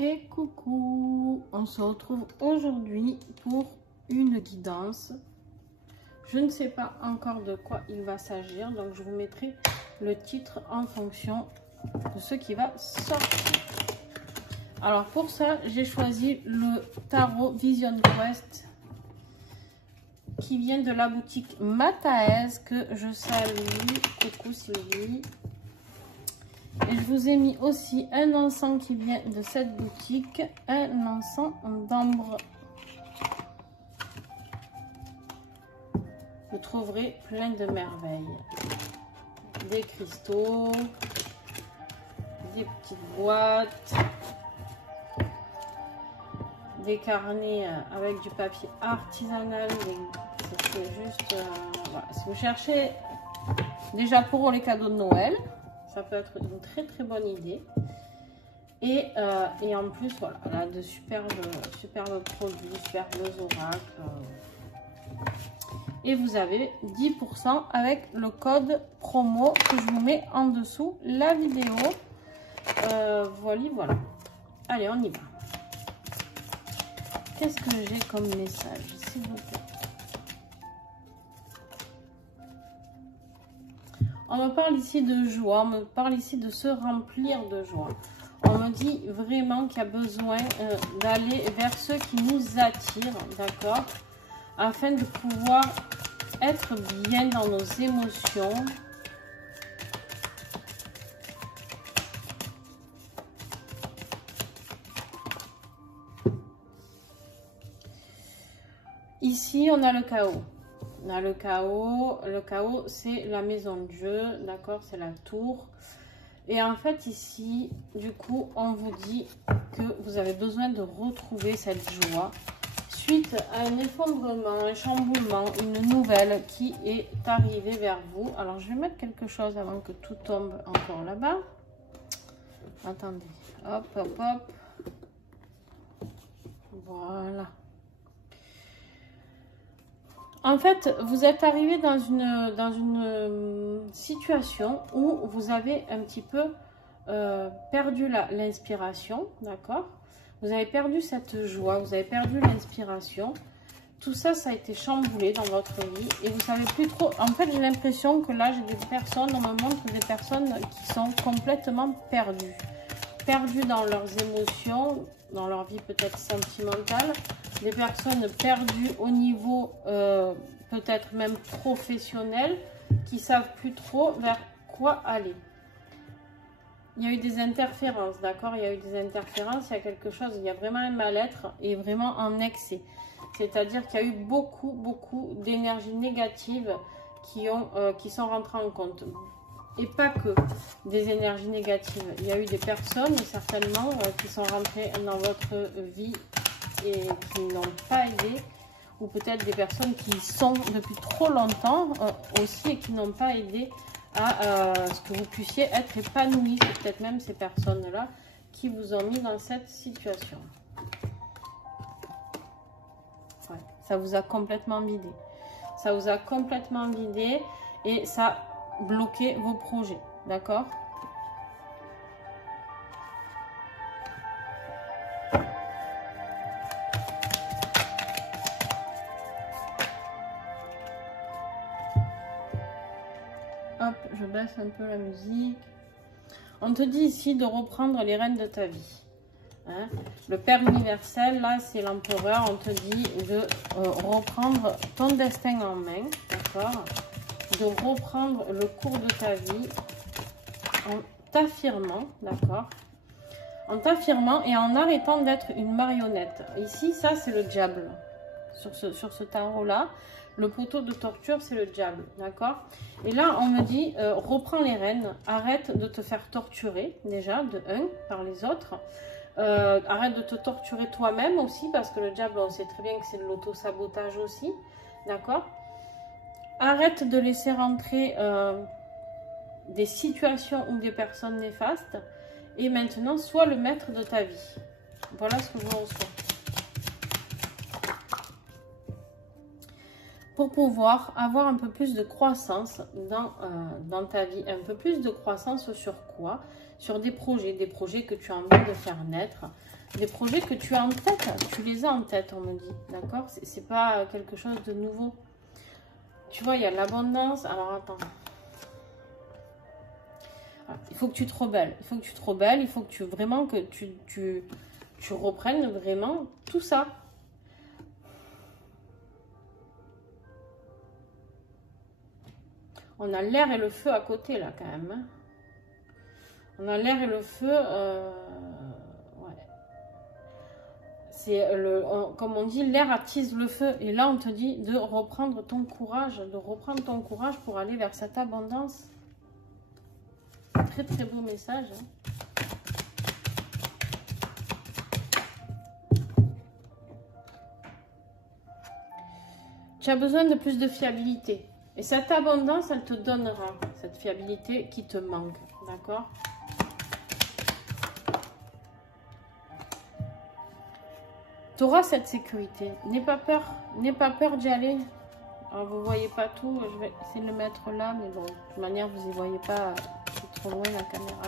Et coucou, on se retrouve aujourd'hui pour une guidance. Je ne sais pas encore de quoi il va s'agir, donc je vous mettrai le titre en fonction de ce qui va sortir. Alors pour ça, j'ai choisi le tarot Vision Quest qui vient de la boutique Mataez, que je salue. Coucou Sylvie. Et je vous ai mis aussi un encens qui vient de cette boutique, un encens d'ambre. Vous trouverez plein de merveilles. Des cristaux, des petites boîtes, des carnets avec du papier artisanal. C'est juste, voilà. Si vous cherchez déjà pour les cadeaux de Noël, ça peut être une très bonne idée. Et en plus, voilà, là, de superbes produits, superbes oracles. Et vous avez 10% avec le code promo que je vous mets en dessous la vidéo. Voilà. Allez, on y va. Qu'est-ce que j'ai comme message, s'il vous plaît? On me parle ici de joie, on me parle ici de se remplir de joie. On me dit vraiment qu'il y a besoin d'aller vers ceux qui nous attirent, d'accord? Afin de pouvoir être bien dans nos émotions. Ici, on a le chaos. On a le chaos. Le chaos, c'est la maison de jeu, d'accord? C'est la tour. Et en fait, ici, du coup, on vous dit que vous avez besoin de retrouver cette joie suite à un effondrement, un chamboulement, une nouvelle qui est arrivée vers vous. Alors, je vais mettre quelque chose avant que tout tombe encore là-bas. Attendez. Hop, hop, hop. Voilà. En fait, vous êtes arrivé dans une situation où vous avez un petit peu perdu l'inspiration, d'accord? Vous avez perdu cette joie, vous avez perdu l'inspiration. Tout ça, ça a été chamboulé dans votre vie et vous savez plus trop. En fait, j'ai l'impression que là, j'ai des personnes, on me montre des personnes qui sont complètement perdues. Perdues dans leurs émotions, dans leur vie peut-être sentimentale. Des personnes perdues au niveau peut-être même professionnel, qui savent plus trop vers quoi aller. Il y a eu des interférences, d'accord? Il y a eu des interférences, il y a quelque chose, il y a vraiment un mal-être et vraiment en excès. C'est-à-dire qu'il y a eu beaucoup d'énergie négative qui sont rentrées en compte. Et pas que des énergies négatives. Il y a eu des personnes, certainement, qui sont rentrées dans votre vie et qui n'ont pas aidé, ou peut-être des personnes qui sont depuis trop longtemps aussi et qui n'ont pas aidé à ce que vous puissiez être épanoui. C'est peut-être même ces personnes-là qui vous ont mis dans cette situation. Ouais, ça vous a complètement vidé. Ça vous a complètement vidé et ça a bloqué vos projets, d'accord? Hop, je baisse un peu la musique. On te dit ici de reprendre les rênes de ta vie. Hein? Le Père universel, là, c'est l'empereur. On te dit de reprendre ton destin en main, d'accord? De reprendre le cours de ta vie en t'affirmant, d'accord? En t'affirmant et en arrêtant d'être une marionnette. Ici, ça, c'est le diable. Sur ce tarot-là, le poteau de torture, c'est le diable, d'accord? Et là, on me dit, reprends les rênes, arrête de te faire torturer, déjà, de un, par les autres. Arrête de te torturer toi-même aussi, parce que le diable, on sait très bien que c'est de l'auto-sabotage aussi, d'accord? Arrête de laisser rentrer des situations ou des personnes néfastes. Et maintenant, sois le maître de ta vie. Voilà ce que vous recevez. Pour pouvoir avoir un peu plus de croissance dans ta vie. Un peu plus de croissance sur quoi? sur des projets que tu as envie de faire naître, des projets que tu as en tête, tu les as en tête, on me dit, d'accord? C'est pas quelque chose de nouveau. Tu vois, il y a l'abondance. Alors, attends. Voilà. Il faut que tu te rebelles. Il faut que tu te rebelles. Il faut que vraiment que tu reprennes vraiment tout ça. On a l'air et le feu à côté, là, quand même. Hein. On a l'air et le feu. C'est comme on dit, l'air attise le feu. Et là, on te dit de reprendre ton courage, pour aller vers cette abondance. Très, très beau message. Hein. Tu as besoin de plus de fiabilité. Et cette abondance, elle te donnera cette fiabilité qui te manque. D'accord ? Tu auras cette sécurité. N'aie pas peur d'y aller. Alors, vous ne voyez pas tout. Je vais essayer de le mettre là. Mais bon, de toute manière, vous n'y voyez pas. C'est trop loin la caméra.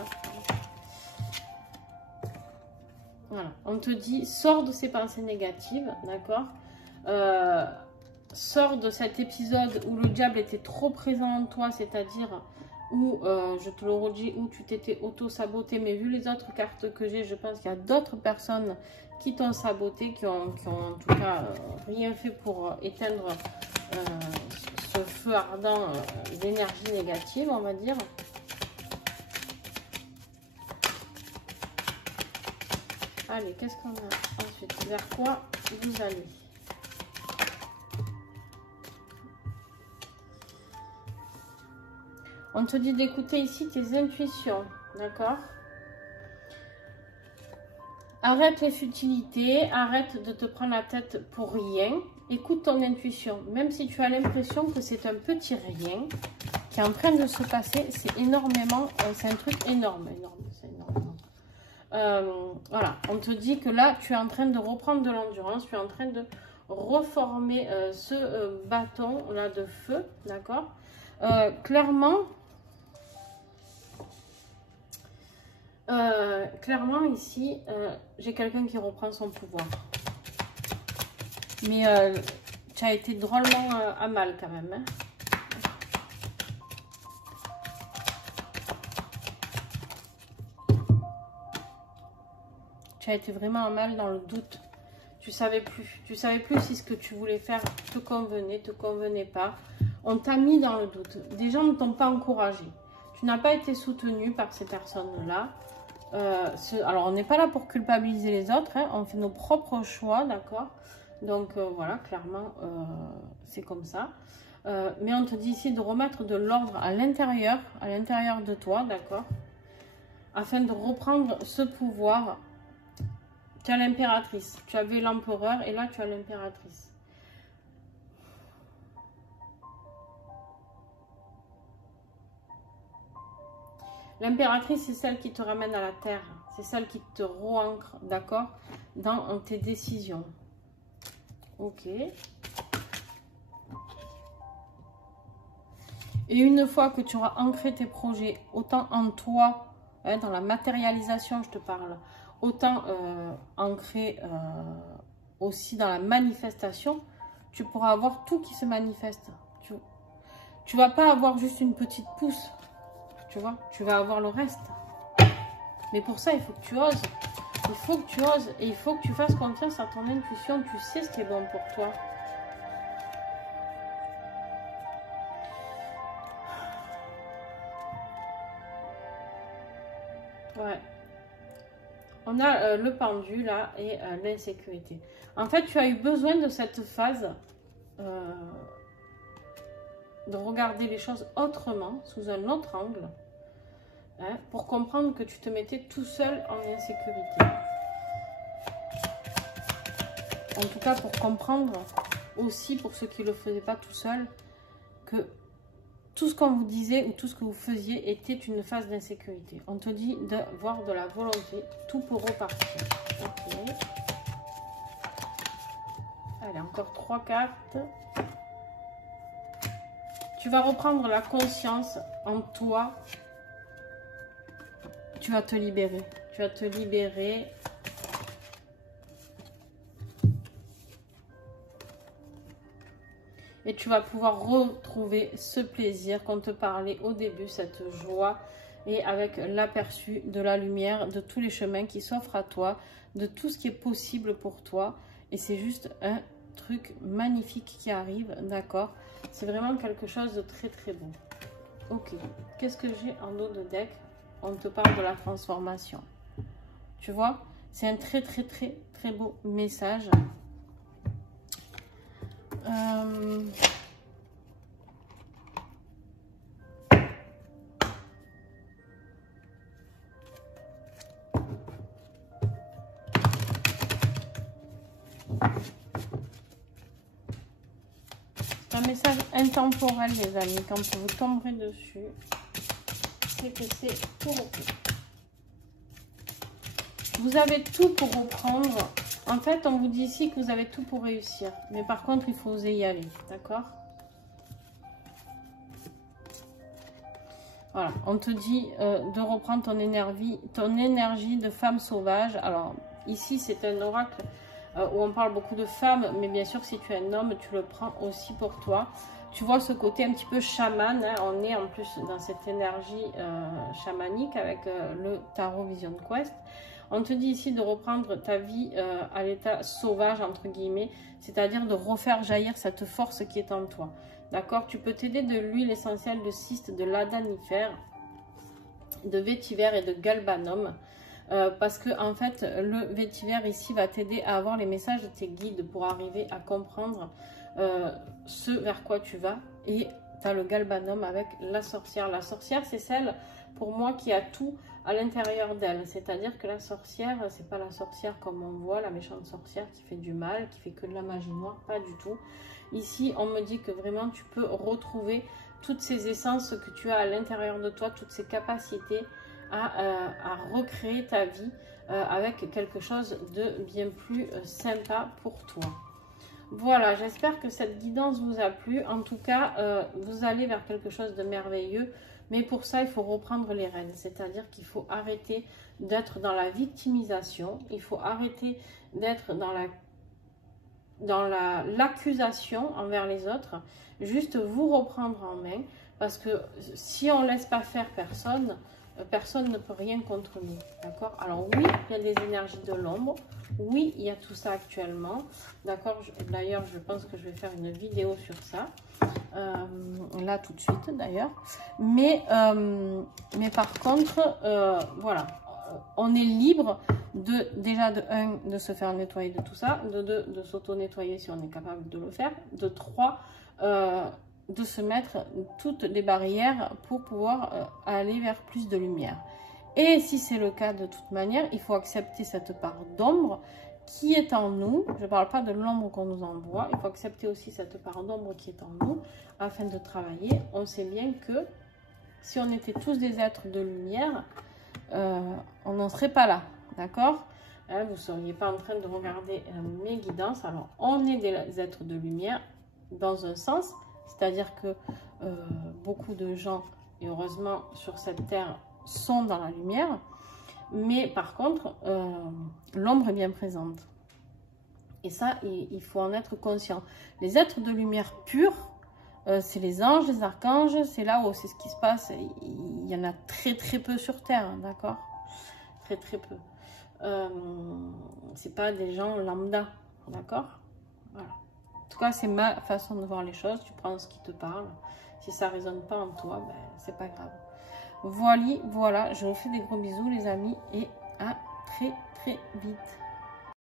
Voilà. On te dit, sors de ces pensées négatives. D'accord ? Sors de cet épisode où le diable était trop présent en toi. C'est-à-dire où, je te le redis, où tu t'étais auto-saboté. Mais vu les autres cartes que j'ai, je pense qu'il y a d'autres personnes qui t'ont saboté, qui ont en tout cas rien fait pour éteindre ce feu ardent d'énergie négative, on va dire. Allez, qu'est-ce qu'on a ensuite? Vers quoi vous allez? On te dit d'écouter ici tes intuitions, d'accord? Arrête les futilités, arrête de te prendre la tête pour rien. Écoute ton intuition. Même si tu as l'impression que c'est un petit rien qui est en train de se passer, c'est énormément, c'est un truc énorme, c'est énorme. Voilà, on te dit que là, tu es en train de reprendre de l'endurance, tu es en train de reformer ce bâton là de feu, d'accord? Clairement, ici, j'ai quelqu'un qui reprend son pouvoir. Mais tu as été drôlement à mal quand même. Hein. Tu as été vraiment à mal dans le doute. Tu savais plus si ce que tu voulais faire te convenait pas. On t'a mis dans le doute. Des gens ne t'ont pas encouragé. Tu n'as pas été soutenu par ces personnes-là. Alors, on n'est pas là pour culpabiliser les autres. Hein, on fait nos propres choix, d'accord? Donc, voilà, clairement, c'est comme ça. Mais on te dit ici de remettre de l'ordre à l'intérieur de toi, d'accord? Afin de reprendre ce pouvoir. Tu as l'impératrice. Tu avais l'empereur et là, tu as l'impératrice. L'impératrice, c'est celle qui te ramène à la terre. C'est celle qui te re-ancre, d'accord, dans tes décisions. Ok. Et une fois que tu auras ancré tes projets, autant en toi, hein, dans la matérialisation, je te parle, autant ancré aussi dans la manifestation, tu pourras avoir tout qui se manifeste. Tu vas pas avoir juste une petite pousse. Tu vois, tu vas avoir le reste. Mais pour ça, il faut que tu oses. Il faut que tu oses et il faut que tu fasses confiance à ton intuition. Tu sais ce qui est bon pour toi. Ouais. On a le pendu là et l'insécurité. En fait, tu as eu besoin de cette phase de regarder les choses autrement, sous un autre angle. Hein, pour comprendre que tu te mettais tout seul en insécurité. En tout cas, pour comprendre aussi, pour ceux qui ne le faisaient pas tout seul, que tout ce qu'on vous disait ou tout ce que vous faisiez était une phase d'insécurité. On te dit d'avoir de la volonté, tout pour repartir. Ok. Allez, encore 3 cartes. Tu vas reprendre la conscience en toi. tu vas te libérer. Tu vas te libérer. Et tu vas pouvoir retrouver ce plaisir qu'on te parlait au début, cette joie. Et avec l'aperçu de la lumière, de tous les chemins qui s'offrent à toi, de tout ce qui est possible pour toi. Et c'est juste un truc magnifique qui arrive, d'accord? C'est vraiment quelque chose de très très beau. Ok, qu'est-ce que j'ai en dos de deck? On te parle de la transformation. Tu vois, c'est un très très très très beau message. C'est un message intemporel, les amis. Quand vous tomberez dessus, c'est que c'est pour vous. Vous avez tout pour reprendre. En fait, on vous dit ici que vous avez tout pour réussir. Mais par contre, il faut oser y aller. D'accord? Voilà. On te dit de reprendre ton énergie de femme sauvage. Alors, ici, c'est un oracle où on parle beaucoup de femmes. Mais bien sûr, si tu es un homme, tu le prends aussi pour toi. Tu vois ce côté un petit peu chaman. Hein. On est en plus dans cette énergie chamanique avec le Tarot Vision Quest. On te dit ici de reprendre ta vie à l'état sauvage, entre guillemets, c'est-à-dire de refaire jaillir cette force qui est en toi. D'accord? Tu peux t'aider de l'huile essentielle de cyste, de l'adanifère, de vétiver et de galbanum. Parce que, en fait, le vétiver ici va t'aider à avoir les messages de tes guides pour arriver à comprendre ce vers quoi tu vas. Et tu as le galbanum avec la sorcière. La sorcière, c'est celle, pour moi, qui a tout à l'intérieur d'elle, c'est-à-dire que la sorcière, c'est pas la sorcière comme on voit, la méchante sorcière qui fait du mal, qui fait que de la magie noire, pas du tout. Ici, on me dit que vraiment tu peux retrouver toutes ces essences que tu as à l'intérieur de toi, toutes ces capacités à recréer ta vie avec quelque chose de bien plus sympa pour toi. Voilà, j'espère que cette guidance vous a plu. En tout cas, vous allez vers quelque chose de merveilleux. Mais pour ça, il faut reprendre les rênes. C'est-à-dire qu'il faut arrêter d'être dans la victimisation. Il faut arrêter d'être dans l'accusation envers les autres. Juste vous reprendre en main. Parce que si on ne laisse pas faire personne, personne ne peut rien contre nous. D'accord? Alors oui, il y a des énergies de l'ombre. Oui, il y a tout ça actuellement. D'accord? D'ailleurs, je pense que je vais faire une vidéo sur ça. Là tout de suite d'ailleurs. Mais par contre, voilà. On est libre déjà de 1, de se faire nettoyer de tout ça. De 2, de s'auto-nettoyer si on est capable de le faire. De 3, de se mettre toutes les barrières pour pouvoir aller vers plus de lumière. Et si c'est le cas de toute manière, il faut accepter cette part d'ombre qui est en nous. Je ne parle pas de l'ombre qu'on nous envoie. Il faut accepter aussi cette part d'ombre qui est en nous afin de travailler. On sait bien que si on était tous des êtres de lumière, on n'en serait pas là. D'accord? Hein, vous ne seriez pas en train de regarder mes guidances. Alors, on est des êtres de lumière dans un sens. C'est-à-dire que beaucoup de gens, et heureusement sur cette terre, sont dans la lumière. Mais par contre, l'ombre est bien présente. Et ça, il faut en être conscient. Les êtres de lumière pure, c'est les anges, les archanges, c'est là où c'est ce qui se passe. Il y en a très très peu sur terre, d'accord? Très très peu. C'est pas des gens lambda, d'accord? Voilà. En tout cas, c'est ma façon de voir les choses. Tu prends ce qui te parle. Si ça ne résonne pas en toi, ben, c'est pas grave. Voilà, je vous fais des gros bisous les amis et à très très vite.